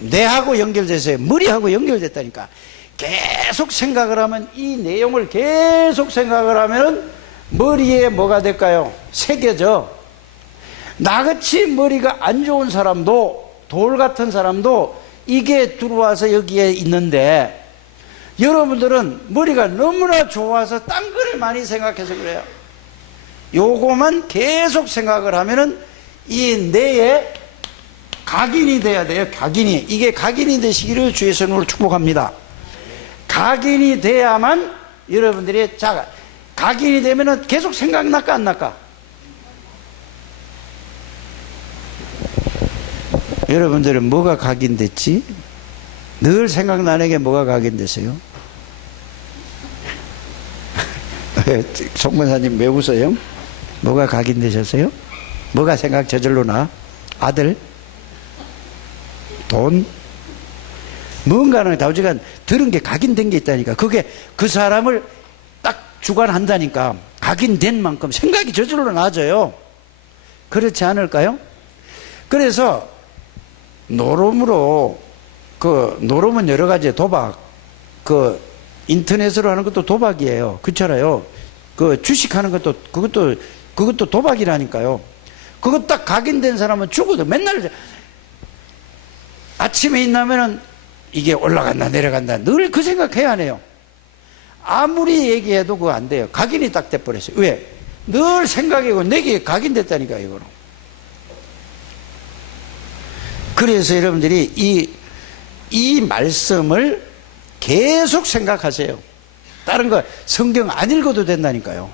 뇌하고 연결됐어요. 머리하고 연결됐다니까. 계속 생각을 하면, 이 내용을 계속 생각을 하면은 머리에 뭐가 될까요? 새겨져. 나같이 머리가 안 좋은 사람도, 돌 같은 사람도 이게 들어와서 여기에 있는데, 여러분들은 머리가 너무나 좋아서 딴 거를 많이 생각해서 그래요. 요거만 계속 생각을 하면은 이 뇌에 각인이 돼야 돼요. 각인이. 이게 각인이 되시기를 주의 손으로 축복합니다. 각인이 돼야만 여러분들이, 자, 각인이 되면은 계속 생각날까 안 날까? 여러분들은 뭐가 각인됐지? 늘 생각나는 게 뭐가 각인됐어요? 송문사님 왜 웃어요? 뭐가 각인되셨어요? 뭐가 생각 저절로 나? 아들? 돈? 뭔가는 다우지간 들은 게 각인된 게 있다니까. 그게 그 사람을 딱 주관한다니까. 각인된 만큼 생각이 저절로 나져요. 그렇지 않을까요? 그래서 노름으로, 노름은 여러 가지 도박, 인터넷으로 하는 것도 도박이에요. 그렇잖아요. 주식하는 것도, 그것도 도박이라니까요. 그거 딱 각인된 사람은 죽어도 맨날 아침에 일어나면은 이게 올라간다, 내려간다. 늘 그 생각해야 하네요. 아무리 얘기해도 그거 안 돼요. 각인이 딱 돼버렸어요. 왜? 늘 생각이고 내게 각인됐다니까, 이거는. 그래서 여러분들이 이 말씀을 계속 생각하세요. 다른 거 성경 안 읽어도 된다니까요.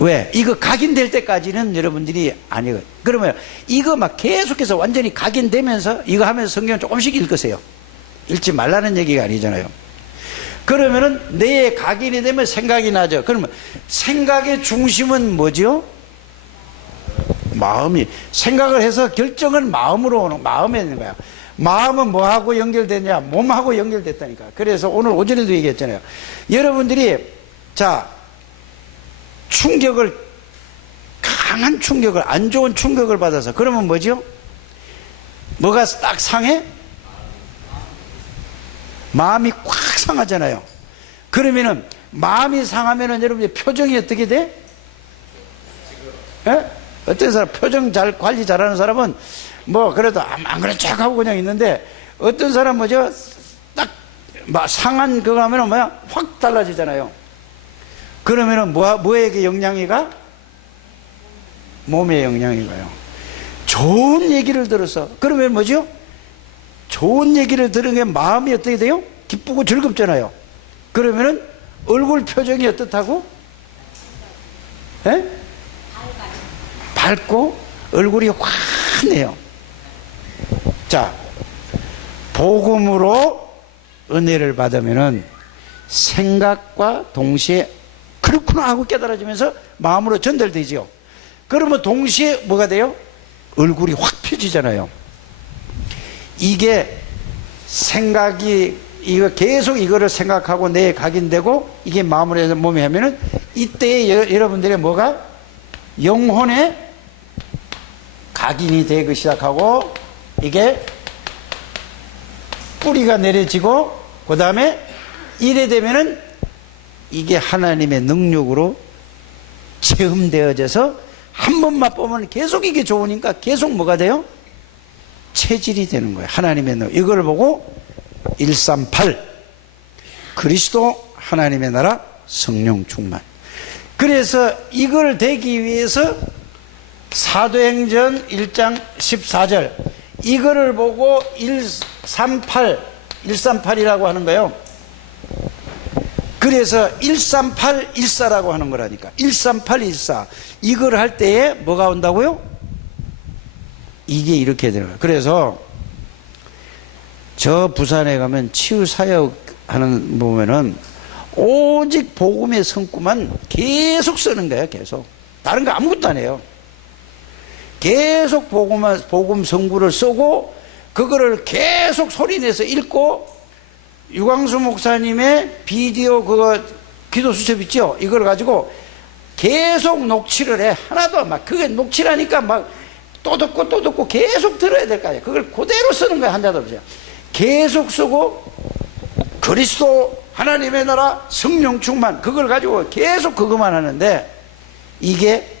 왜? 이거 각인될 때까지는 여러분들이 안 읽어요. 그러면 이거 막 계속해서 완전히 각인되면서 이거 하면서 성경 조금씩 읽으세요. 읽지 말라는 얘기가 아니잖아요. 그러면은 뇌에 각인이 되면 생각이 나죠. 그러면 생각의 중심은 뭐죠? 마음이. 생각을 해서 결정은 마음으로 오는, 마음에 있는 거야. 마음은 뭐하고 연결되냐? 몸하고 연결됐다니까. 그래서 오늘 오전에도 얘기했잖아요. 여러분들이, 자, 충격을, 강한 충격을, 안 좋은 충격을 받아서, 그러면 뭐죠? 뭐가 딱 상해? 마음이 꽉 상하잖아요. 그러면은, 마음이 상하면은 여러분의 표정이 어떻게 돼? 예? 어떤 사람, 표정 관리 잘하는 사람은 뭐 그래도 안 그런 척 하고 그냥 있는데, 어떤 사람 뭐죠? 딱 상한 그거 하면은 뭐야? 확 달라지잖아요. 그러면은 뭐에게 영향이 가? 몸에 영향이 가요. 좋은 얘기를 들어서. 그러면 뭐죠? 좋은 얘기를 들은 게 마음이 어떻게 돼요? 기쁘고 즐겁잖아요. 그러면은 얼굴 표정이 어떻다고? 예? 밝고 얼굴이 환해요. 자, 복음으로 은혜를 받으면은 생각과 동시에 그렇구나 하고 깨달아지면서 마음으로 전달되죠. 그러면 동시에 뭐가 돼요? 얼굴이 확 펴지잖아요. 이게 생각이, 이거 계속 이거를 생각하고 뇌에 각인되고 이게 마음으로 해서 몸에 하면은 이때에 여러분들의 뭐가? 영혼에 각인이 되기 시작하고 이게 뿌리가 내려지고 그 다음에 이래 되면은 이게 하나님의 능력으로 체험되어져서 한 번 맛보면 계속 이게 좋으니까 계속 뭐가 돼요? 체질이 되는 거예요. 하나님의 능력. 이걸 보고 138 그리스도 하나님의 나라 성령 충만. 그래서 이걸 되기 위해서 사도행전 1장 14절 이거를 보고 138이라고 하는 거예요. 그래서 13814라고 하는 거라니까. 13814 이걸 할 때에 뭐가 온다고요? 이게 이렇게 되는 거예요. 그래서 저 부산에 가면 치유사역 하는 보면은 오직 복음의 성구만 계속 쓰는 거예요. 계속. 다른 거 아무것도 안 해요. 계속 복음 성구를 쓰고 그거를 계속 소리내서 읽고 유광수 목사님의 비디오 그거 기도 수첩 있죠? 이걸 가지고 계속 녹취를 해. 하나도 막 그게 녹취라니까 막 또 듣고 계속 들어야 될 거 아니에요. 그걸 그대로 쓰는 거예요. 한자도 없어요. 계속 쓰고 그리스도 하나님의 나라 성령 충만 그걸 가지고 계속 그것만 하는데 이게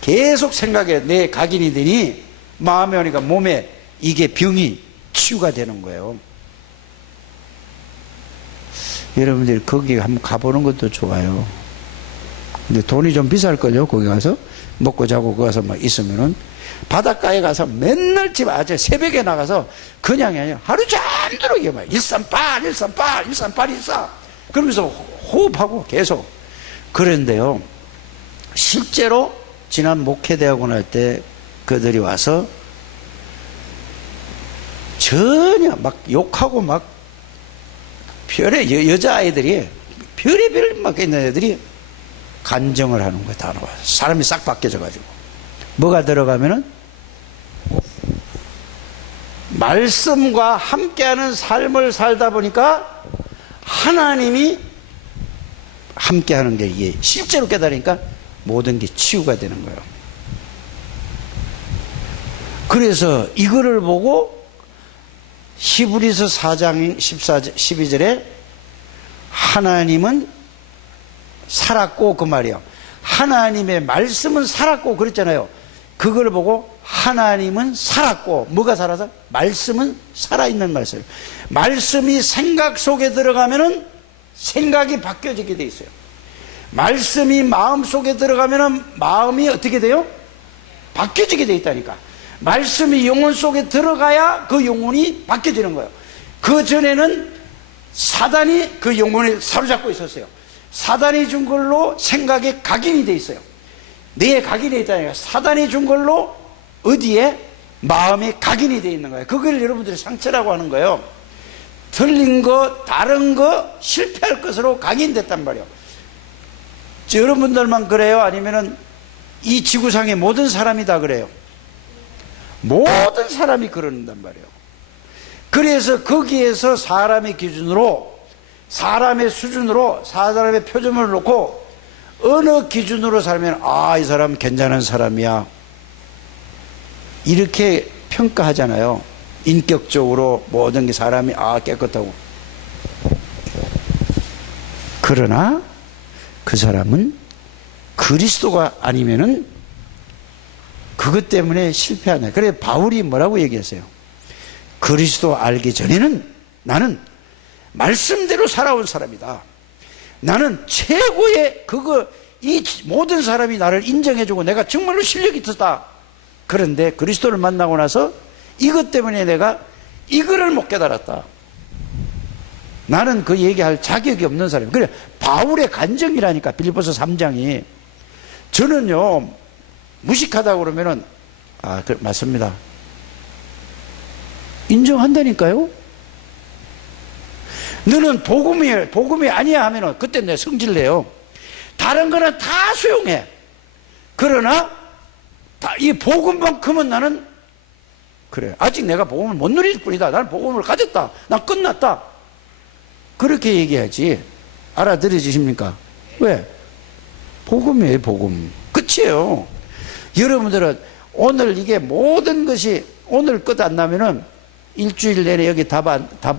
계속 생각에 내 각인이 되니 마음에 오니까 몸에 이게 병이 치유가 되는 거예요. 여러분들이 거기 한번 가보는 것도 좋아요. 근데 돈이 좀 비쌀걸요. 거기 가서 먹고 자고 거기 가서 막 있으면은 바닷가에 가서 맨날 집 아주 새벽에 나가서 그냥이 아니라 하루 종일 이게 막 일산빨 그러면서 호흡하고 계속 그런데요. 실제로 지난 목회대학원 할 때 그들이 와서 전혀 막 욕하고 막 별의 여자아이들이 별의별 막 있는 애들이 간정을 하는 거예요. 다 나와서 사람이 싹 바뀌어져 가지고 뭐가 들어가면은 말씀과 함께하는 삶을 살다 보니까 하나님이 함께하는 게 이게 실제로 깨달으니까 모든 게 치유가 되는 거예요. 그래서 이거를 보고 히브리서 4장 12절에 하나님은 살았고 그 말이에요. 하나님의 말씀은 살았고 그랬잖아요. 그걸 보고 하나님은 살았고 뭐가 살아서? 말씀은 살아있는 말씀. 말씀이 생각 속에 들어가면은 생각이 바뀌어지게 돼 있어요. 말씀이 마음 속에 들어가면은 마음이 어떻게 돼요? 바뀌어지게 돼 있다니까. 말씀이 영혼 속에 들어가야 그 영혼이 바뀌어지는 거예요. 그 전에는 사단이 그 영혼을 사로잡고 있었어요. 사단이 준 걸로 생각에 각인이 돼 있어요. 뇌에 각인이 있다니까. 사단이 준 걸로 어디에? 마음에 각인이 돼 있는 거예요. 그걸 여러분들이 상처라고 하는 거예요. 틀린 거, 다른 거, 실패할 것으로 각인됐단 말이에요. 여러분들만 그래요? 아니면은 이 지구상의 모든 사람이 다 그래요? 모든 사람이 그런단 말이에요. 그래서 거기에서 사람의 기준으로, 사람의 수준으로, 사람의 표준을 놓고 어느 기준으로 살면 이 사람 괜찮은 사람이야 이렇게 평가하잖아요. 인격적으로 모든 게 사람이 깨끗하고. 그러나 그 사람은 그리스도가 아니면은 그것 때문에 실패하네. 그래 바울이 뭐라고 얘기했어요? 그리스도 알기 전에는 나는 말씀대로 살아온 사람이다. 나는 최고의 이 모든 사람이 나를 인정해주고 내가 정말로 실력이 있었다. 그런데 그리스도를 만나고 나서 이것 때문에 내가 이거를 못 깨달았다. 나는 그 얘기할 자격이 없는 사람이에요. 그래 바울의 간증이라니까. 빌립보서 3장이. 저는요 무식하다 그러면은 맞습니다. 인정한다니까요. 너는 복음이 아니야 하면은 그때 내 성질내요. 다른 거는 다 수용해. 그러나 이 복음만큼은 나는 그래. 아직 내가 복음을 못 누릴 뿐이다. 나는 복음을 가졌다. 난 끝났다. 그렇게 얘기하지. 알아들으십니까? 왜? 복음이에요, 복음. 끝이에요. 여러분들은 오늘 이게 모든 것이 오늘 끝 안 나면은 일주일 내내 여기 답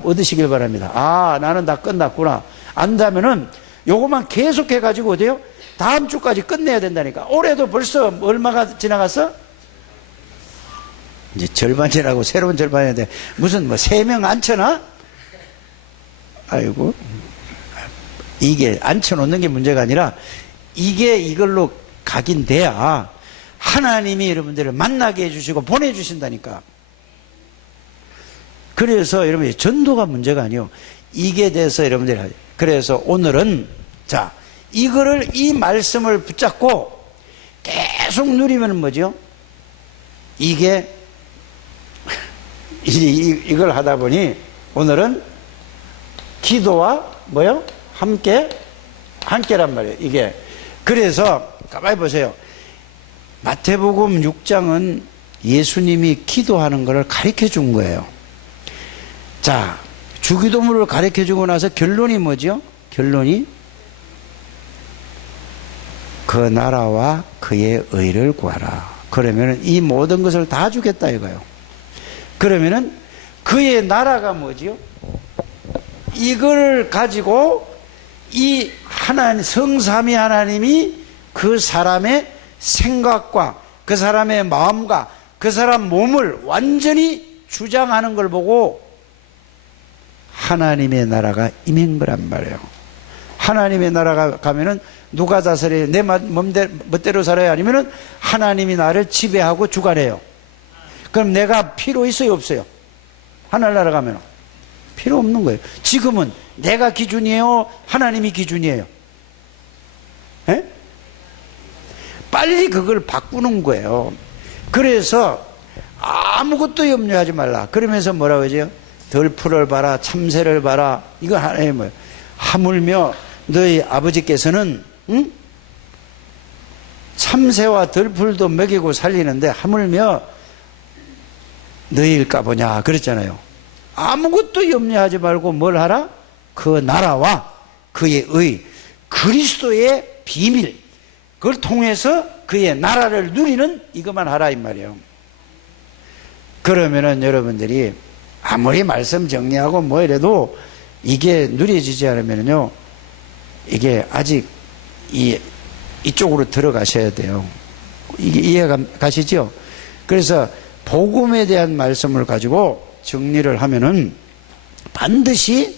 얻으시길 바랍니다. 나는 다 끝났구나. 안다면은 요것만 계속해 가지고 어때요? 다음 주까지 끝내야 된다니까. 올해도 벌써 얼마가 지나갔어? 이제 절반 지나고 새로운 절반인데 무슨 3명 앉혀놔? 아이고. 이게 앉혀놓는 게 문제가 아니라 이게 이걸로 각인돼야 하나님이 여러분들을 만나게 해주시고 보내주신다니까. 그래서 여러분 전도가 문제가 아니요. 이게 돼서 여러분들이 그래서 오늘은 자 이거를 이 말씀을 붙잡고 계속 누리면 뭐죠? 이게 이걸 하다 보니 오늘은 기도와 뭐요? 함께란 말이에요. 이게 그래서 가만히 보세요. 마태복음 6장은 예수님이 기도하는 것을 가르쳐 준 거예요. 자, 주기도문을 가르쳐 주고 나서 결론이 뭐죠? 결론이 그 나라와 그의 의를 구하라. 그러면 이 모든 것을 다 주겠다 이거예요. 그러면은 그의 나라가 뭐지요? 이걸 가지고 이 하나님, 성삼위 하나님이 그 사람의 생각과 그 사람의 마음과 그 사람 몸을 완전히 주장하는 걸 보고 하나님의 나라가 임한 거란 말이에요. 하나님의 나라가 가면은 누가 다스려요? 내 멋대로 살아요? 아니면은 하나님이 나를 지배하고 주관해요? 그럼 내가 필요 있어요? 없어요? 하늘나라 가면 필요 없는 거예요. 지금은 내가 기준이에요? 하나님이 기준이에요? 에? 빨리 그걸 바꾸는 거예요. 그래서 아무것도 염려하지 말라. 그러면서 뭐라고 하죠? 덜풀을 봐라, 참새를 봐라. 이거 하나의 뭐예요? 하물며 너희 아버지께서는 참새와 덜풀도 먹이고 살리는데 하물며 너희일까 보냐 그랬잖아요. 아무것도 염려하지 말고 뭘 하라? 그 나라와 그의 의, 그리스도의 비밀, 그걸 통해서 그의 나라를 누리는 이것만 하라 이 말이에요. 그러면은 여러분들이 아무리 말씀 정리하고 뭐 이래도 이게 누려지지 않으면요, 이게 아직 이쪽으로 들어가셔야 돼요. 이게 이해가 가시죠? 그래서 복음에 대한 말씀을 가지고 정리를 하면은 반드시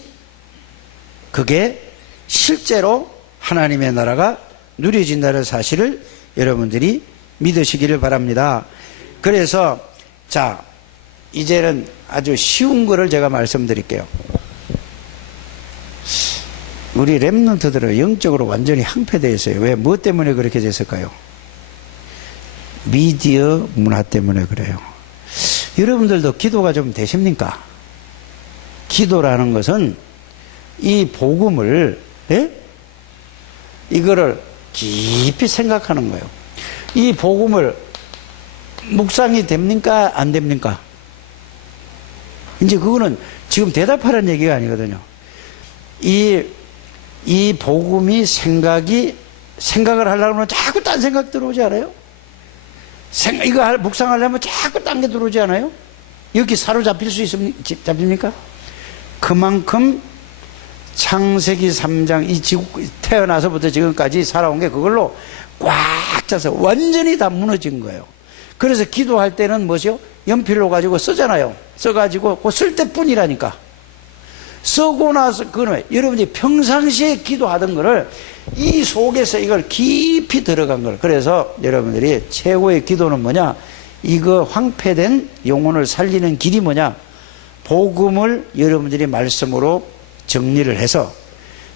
그게 실제로 하나님의 나라가 누려진다는 사실을 여러분들이 믿으시기를 바랍니다. 그래서 자, 이제는 아주 쉬운 거를 제가 말씀드릴게요. 우리 렘넌트들은 영적으로 완전히 항폐되어 있어요. 왜? 무엇 때문에 그렇게 됐을까요? 미디어 문화 때문에 그래요. 여러분들도 기도가 좀 되십니까? 기도라는 것은 이 복음을, 이거를 깊이 생각하는 거예요. 이 복음을 묵상이 됩니까? 안 됩니까? 이제 그거는 지금 대답하라는 얘기가 아니거든요. 이 복음이 생각을 하려고 하면 자꾸 딴 생각 들어오지 않아요? 이거 묵상하려면 자꾸 딴 게 들어오지 않아요? 여기 사로잡힐 수 잡힙니까? 그만큼 창세기 3장 이 지구 태어나서부터 지금까지 살아온 게 그걸로 꽉 차서 완전히 다 무너진 거예요. 그래서 기도할 때는 뭐죠? 연필로 가지고 쓰잖아요. 써가지고 그 쓸 때뿐이라니까. 쓰고 나서 그러면 여러분이 평상시에 기도하던 거를 이 속에서 이걸 깊이 들어간 걸. 그래서 여러분들이 최고의 기도는 뭐냐? 이거 황폐된 영혼을 살리는 길이 뭐냐? 복음을 여러분들이 말씀으로 정리를 해서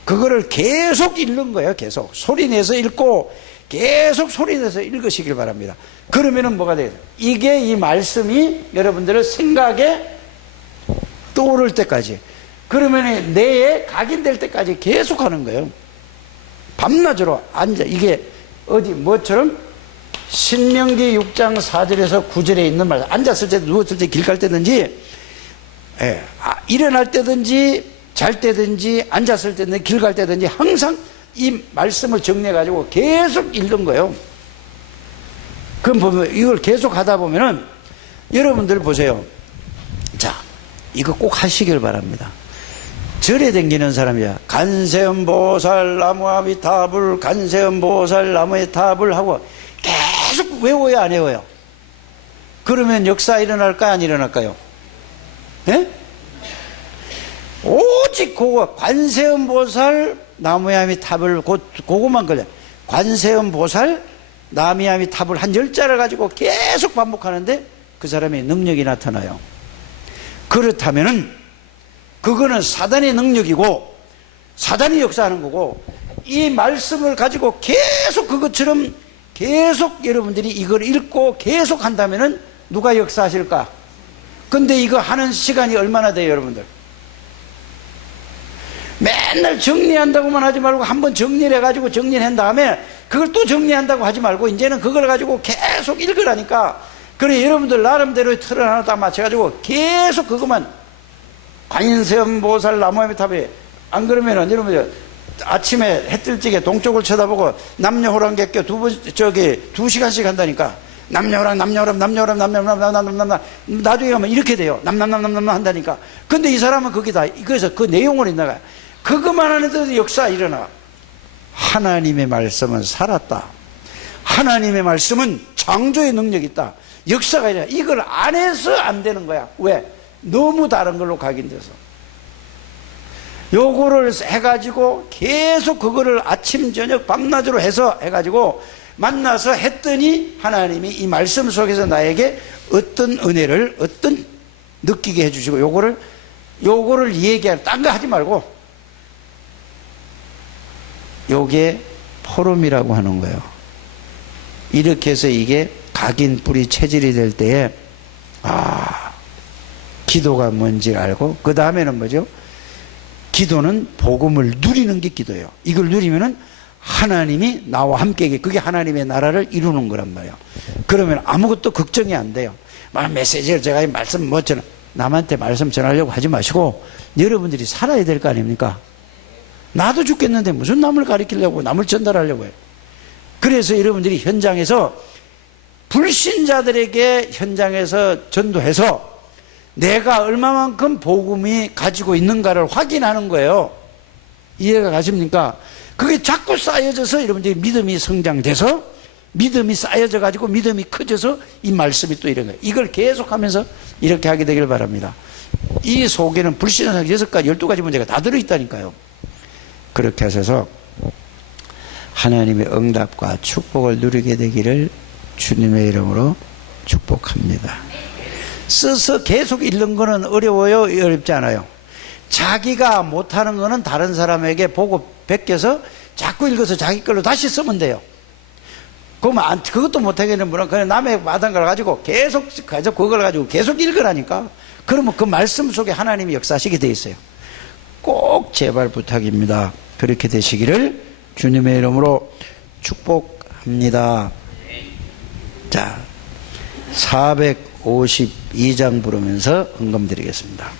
그거를 계속 읽는 거예요. 계속 소리내서 읽고 계속 소리내서 읽으시길 바랍니다. 그러면은 뭐가 돼요? 이게 이 말씀이 여러분들의 생각에 떠오를 때까지, 그러면 뇌에 각인될 때까지 계속 하는 거예요. 밤낮으로 앉아. 이게 어디 뭐처럼 신명기 6장 4절에서 9절에 있는 말, 앉았을 때 누웠을 때 길 갈 때든지, 일어날 때든지 잘 때든지 앉았을 때든지 길 갈 때든지 항상 이 말씀을 정리해 가지고 계속 읽는 거예요. 그럼 보면 이걸 계속 하다 보면은 여러분들 보세요. 자, 이거 꼭 하시길 바랍니다. 절에 댕기는 사람이야. 간세음보살 나무아미타불, 간세음보살 나무아미타불 하고 계속 외워야 안 외워요? 그러면 역사 일어날까요? 안 일어날까요? 예? 오직 그거 관세음보살 나무아미타불 그거만 걸려. 관세음보살 나무아미타불 한 10자를 가지고 계속 반복하는데 그 사람의 능력이 나타나요. 그렇다면은 그거는 사단의 능력이고 사단이 역사하는 거고, 이 말씀을 가지고 계속 그것처럼 계속 여러분들이 이걸 읽고 계속 한다면은 누가 역사하실까? 근데 이거 하는 시간이 얼마나 돼요, 여러분들? 맨날 정리한다고만 하지 말고 한번 정리를 해가지고 정리한 다음에 그걸 또 정리한다고 하지 말고 이제는 그걸 가지고 계속 읽으라니까. 그래, 여러분들 나름대로의 틀을 하나 딱 맞춰가지고 계속 그것만 관인세음 보살 나무아미타불. 안 그러면은 여러분들 아침에 해 뜰 적에 동쪽을 쳐다보고 남녀호랑객교 2시간씩 한다니까. 남녀호랑 나중에 가면 이렇게 돼요. 남남남남남 한다니까. 근데 이 사람은 거기다 그래서 그 내용을 있나가 그것만 하는데도 역사 일어나. 하나님의 말씀은 살았다. 하나님의 말씀은 창조의 능력이 있다. 역사가 일어나. 이걸 안 해서 안 되는 거야. 왜? 너무 다른 걸로 각인돼서. 요거를 해가지고 계속 그거를 아침 저녁 밤낮으로 해서 해가지고 만나서 했더니 하나님이 이 말씀 속에서 나에게 어떤 은혜를 어떤 느끼게 해주시고 요거를 얘기하는 딴 거 하지 말고 요게 포럼이라고 하는 거예요. 이렇게 해서 이게 각인 뿌리 체질이 될 때에 기도가 뭔지 알고 그 다음에는 뭐죠? 기도는 복음을 누리는 게 기도예요. 이걸 누리면은 하나님이 나와 함께 그게 하나님의 나라를 이루는 거란 말이에요. 그러면 아무것도 걱정이 안 돼요. 메시지를 제가 이 말씀 남한테 말씀 전하려고 하지 마시고 여러분들이 살아야 될 거 아닙니까? 나도 죽겠는데 무슨 남을 가리키려고 남을 전달하려고 해요. 그래서 여러분들이 현장에서 불신자들에게 현장에서 전도해서 내가 얼마만큼 복음이 가지고 있는가를 확인하는 거예요. 이해가 가십니까? 그게 자꾸 쌓여져서 여러분들이 믿음이 성장돼서 믿음이 쌓여져 가지고 믿음이 커져서 이 말씀이 또 이런 거예요. 이걸 계속하면서 이렇게 하게 되길 바랍니다. 이 속에는 불신앙 6가지 12가지 문제가 다 들어있다니까요. 그렇게 하셔서 하나님의 응답과 축복을 누리게 되기를 주님의 이름으로 축복합니다. 써서 계속 읽는 거는 어려워요? 어렵지 않아요? 자기가 못하는 거는 다른 사람에게 보고 베껴서 자꾸 읽어서 자기 걸로 다시 쓰면 돼요. 그러면 그것도 못하겠는 분은 그냥 남의 받은 걸 가지고 계속 그걸 가지고 계속 읽으라니까. 그러면 그 말씀 속에 하나님이 역사하시게 돼 있어요. 꼭 제발 부탁입니다. 그렇게 되시기를 주님의 이름으로 축복합니다. 자, 452장 부르면서 헌금 드리겠습니다.